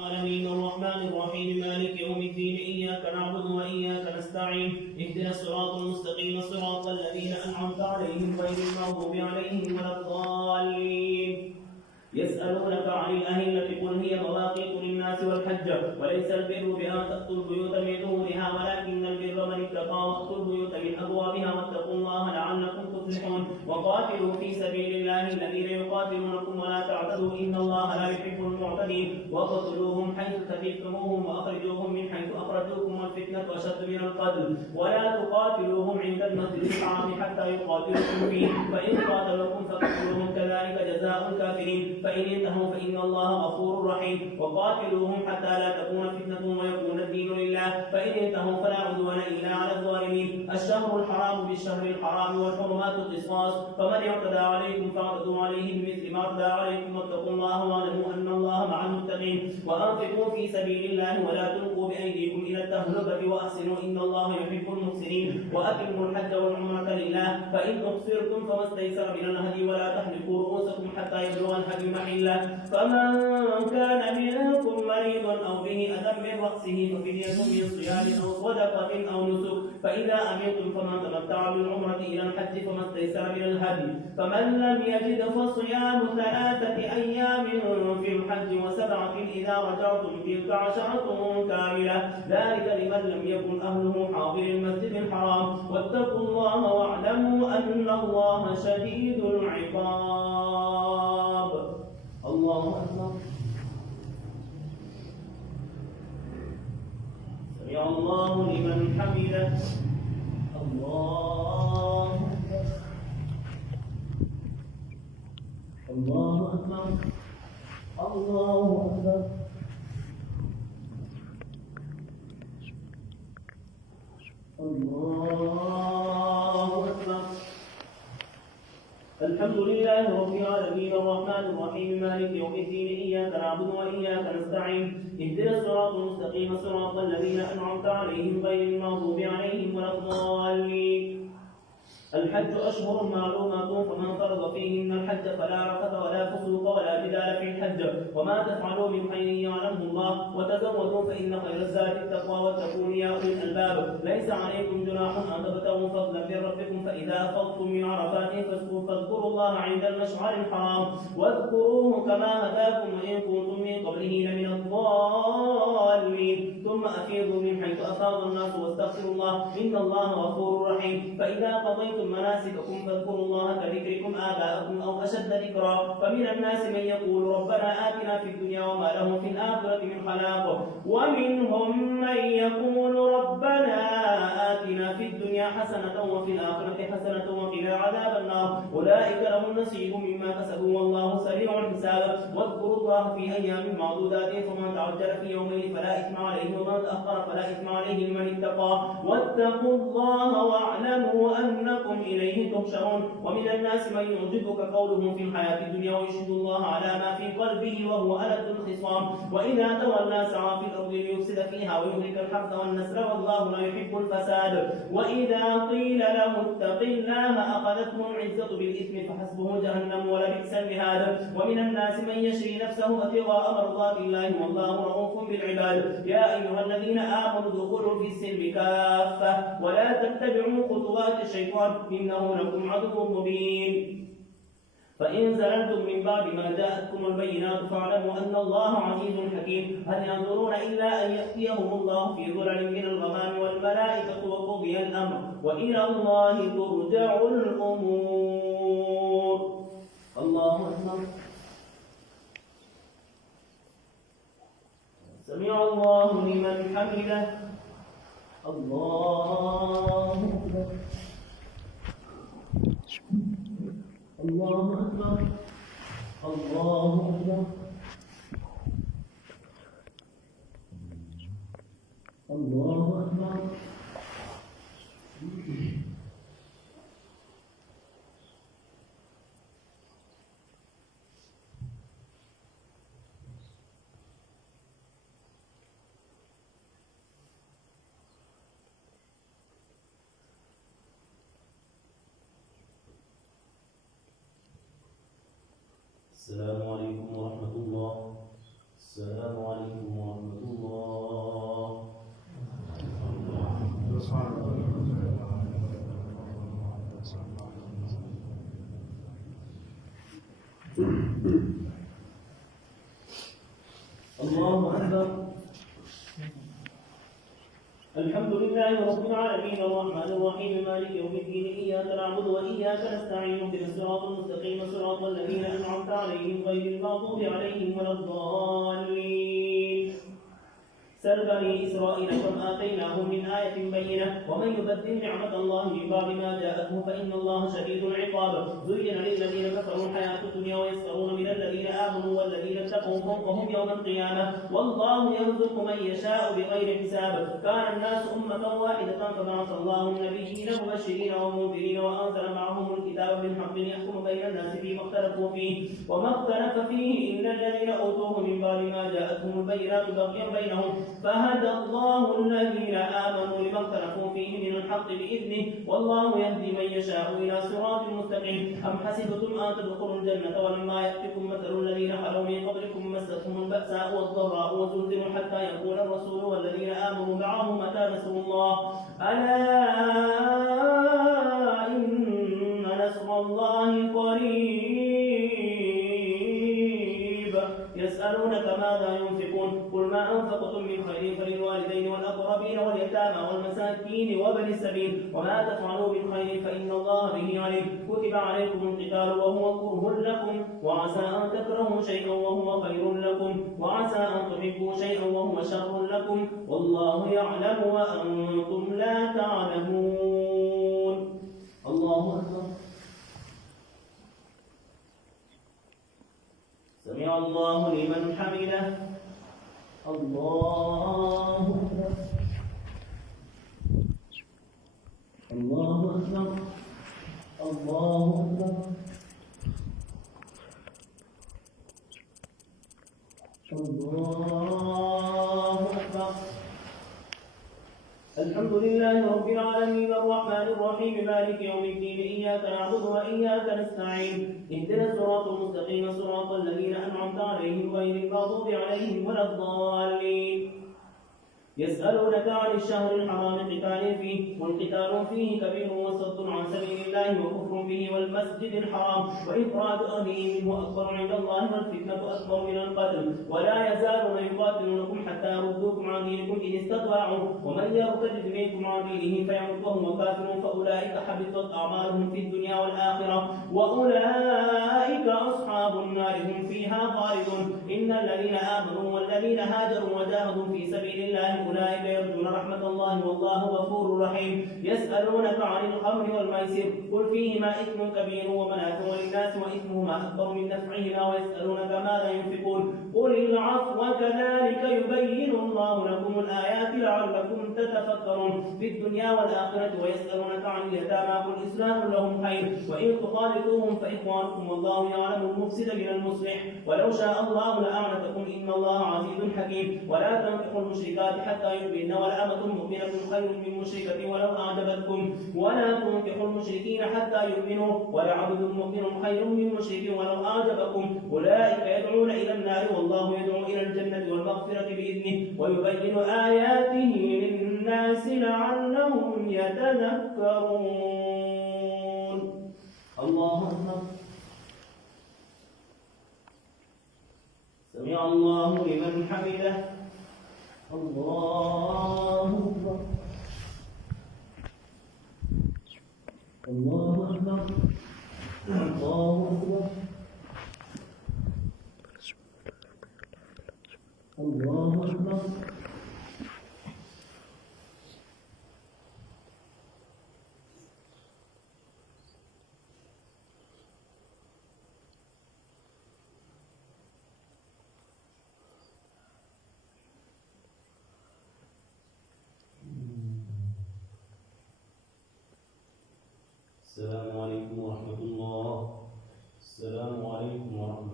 العالمين الرحمن الرحيم مالك يوم الدين إياك نعبد وإياك نستعين اهدنا الصراط المستقيم صراط الذين أنعمت عليهم غير المغضوب عليهم ولا الضالين. يسألونك عن الأهلة قل هي مواقيت للناس والحج وليس البر بأن تأتوا البيوت من ظهورها ولكن البر من اتقى وأتوا البيوت من أبوابها واتقوا الله لعلكم تفلحون. وقاتلوا في سبيل الله الذين يقاتلونكم ولا تعتدوا إن الله لا يحب المعتدين. وقتلوهم حيث ثقفتموهم وأخرجوهم من حيث أخرجوكم والفتنة أشد من القتل ولا تقاتلوهم عند المسجد الحرام حتى يقاتلوكم فيه فإن قاتلوكم فاقتلوهم كذلك جزاء الكافرين. فإن انتهوا فإن الله غفور رحيم. وقاتلوهم حتى لا تكون فتنة ويكون الدين لله فإن انتهوا فلا عدوان إلا على الظالمين. الشهر الحرام بالشهر الحرام والحرمات قصاص فمن اعتدى عليكم فاعتدوا عليه بمثل ما اعتدى عليكم واتقوا الله واعلموا أن الله مع المتقين. وأنفقوا في سبيل الله ولا تلقوا بأيديكم إلى التهلكة وأحسنوا إن الله يحب المحسنين. وأتموا الحج والعمرة لله فإن أقصرتم فما استيسر من الهدي ولا تحلقوا رؤوسكم حتى يبلغ الهدي محله. فمن كان منكم مريض أو به أذى من رأسه ففدية من صيام أو صدقة أو نسك فإذا أمنتم فمن تمتع بالعمرة إلى الحج فما استيسر من الهدي. فمن لم يجد فصيام 3 أيام في الحج و7 إذا رجعتم تلك 10 كاملة ذلك لمن لم يكن أهله حاضر المسجد الحرام. واتقوا الله واعلموا أن الله شديد العقاب. الله أكبر. سمع الله لمن حمده. الله أكبر. الله أكبر. الله أكبر. الله أكبر. الحمد لله رب العالمين الرحمن الرحيم مالك يوم الدين إياك نعبد وإياك نستعين اهدنا الصراط المستقيم صراط الذين أنعمت عليهم غير المغضوب عليهم ولا الضالين. الحج أشهر معلومات فمن فرض فيهن الحج فلا رفث ولا فسوق ولا جدال في الحج وما تفعلوا من خير يعلمه الله وتزودوا فإن خير الزاد التقوى واتقون يا أولي الألباب. ليس عليكم جناح أن تبتغوا فضلا من ربكم فإذا أفضتم من عرفات فاذكروا الله عند المشعر الحرام واذكروه كما هداكم وإن كنتم من قبله لمن الضالين. ثم أفيضوا من حيث أفاض الناس واستغفروا الله إن الله غفور رحيم. فإذا قضيتم مناسككم فاذكروا الله كذكركم آباءكم أو أشد ذكرا. فمن الناس من يقول ربنا آتنا في الدنيا وما له في الآخرة من خلاق ومنهم من يقول ربنا آتنا في الدنيا حسنة وفي الآخرة حسنة وقنا عذاب النار. أولئك لهم نصيب مما كسبوا والله سريع الحساب. واذكروا الله في أيام معدودات فمن تعجل في يومين فلا إثم عليه ومن تأخر فلا إثم عليه لمن اتقى. واتقوا الله واعلموا أنكم إليه تحشرون. ومن الناس من يعجبك قوله في الحياة الدنيا ويشهد الله على ما في قلبه وهو ألد الخصام وإذا تولى سعى في الأرض ليفسد فيها ويهلك الحرث والنسل والله لا يحب الفساد. وإذا قيل له اتق الله أخذته العزة بالإثم فحسبه جهنم ولبئس المهاد. ومن الناس من يشري نفسه ابتغاء مرضات الله والله رؤوف بالعباد. يا أيها الذين آمنوا ادخلوا في السلم كافة ولا تتبعوا خطوات الشيطان إنه لكم عدو مبين. فإن زللتم من بعد ما جاءتكم البينات فاعلموا أن الله عزيز حكيم. هل ينظرون إلا أن يأتيهم الله في ظلل من الغمام والملائكة وقضي الأمر وإلى الله ترجع الأمور. الله أكبر. سمع الله لمن حمده. الله أكبر. الله أكبر. الله أكبر. الله أكبر. السلام عليكم ورحمة الله. السلام عليكم. عليكم ورحمة الله. الله أكبر. الحمد لله رب العالمين الرحمن الرحيم مالك يوم الدين إياك نعبد وإياك نستعين اهدنا الصراط المستقيم صراط الذين أنعمت عليهم غير المغضوب عليهم ولا الضالين. سل بني إسرائيل كم آتيناهم من آية بينة ومن يبدل نعمة الله من بعد ما جاءته فإن الله شديد العقاب. زين للذين كفروا الحياة الدنيا ويسخرون من الذين آمنوا والذين اتقوا فوقهم يوم القيامة والله يرزق من يشاء بغير حساب. كان الناس أمة واحدة فبعث الله النبيين مبشرين ومنذرين وأنزل معهم الكتاب بالحق ليحكم بين الناس فيما اختلفوا فيه وما اختلف فيه إلا الذين أوتوه من بعد ما جاءتهم البينات بغيا بينهم فهدى الله الذين آمنوا لما اختلفوا فيه من الحق بإذنه والله يهدي من يشاء إلى صراط مستقيم. أم حسبتم أن تدخلوا الجنة ولما يأتكم مثل الذين خلوا من قبلكم مستهم البأساء والضراء وزلزلوا حتى يقول الرسول والذين آمنوا معه متى نصر الله ألا إن نصر الله قريب. يسألونك ماذا ينفقون قل ما أنفقتم من خير فللوالدين والأقربين واليتامى والمساكين وابن السبيل وما تفعلوا من خير فإن الله به عليم. كتب عليكم القتال وهو كره لكم وعسى أن تكرهوا شيئا وهو خير لكم وعسى أن تحبوا شيئا وهو شر لكم والله يعلم وأنتم لا تعلمون. الله أكبر. سمع الله لمن حمده. الله أكبر. الله أكبر. الله أكبر. الله أكبر. الحمد لله رب العالمين الرحمن الرحيم مالك يوم الدين إياك نعبد وإياك نستعين اهدنا الصراط المستقيم صراط الذين أنعمت عليهم غير المغضوب عليهم ولا الضالين. يسألونك عن الشهر الحرام قتال فيه قل قتال فيه كبير وصد عن سبيل الله وكفر به والمسجد الحرام وإخراج أهله منه أكبر عند الله والفتنة أكبر من القتل ولا يزالون يقاتلونكم حتى يردوكم عن دينكم إن استطاعوا ومن يرتد منكم عن دينه فيمت وهو كافر فأولئك حبطت أعمالهم في الدنيا والآخرة وأولئك أصحاب النار هم فيها خالدون. إن الذين آمنوا والذين هاجروا وجاهدوا في سبيل الله أولئك يرجون رحمة الله والله غفور رحيم. يسألونك عن الخمر والميسر قل فيهما إثم كبير ومنافع للناس وإثمهما أكبر من نفعهما ويسألونك ماذا ينفقون قل العفو كذلك يبين الله لكم الآيات لعلكم تتفكرون في الدنيا والآخرة. ويسألونك عن اليتامى قل إصلاح لهم خير وإن تخالطوهم فإخوانكم والله يعلم المفسد من المصلح ولو شاء الله لأعنتكم إن الله عزيز حكيم. ولا تنكحوا المشركات حتى يؤمن ولأمة مؤمنة خير من مشركة ولو أعجبتكم ولا تنكحوا المشركين حتى يؤمنوا ولعبد مؤمن خير من مشرك ولو أعجبكم. أولئك يدعون إلى النار والله يدعو إلى الجنة والمغفرة بإذنه ويبين آياته للناس لعلهم يتذكرون. الله أكبر. سمع الله لمن حمده. الله أكبر. الله أكبر. الله أكبر. الله أكبر. السلام عليكم ورحمة الله. السلام عليكم ورحمة الله.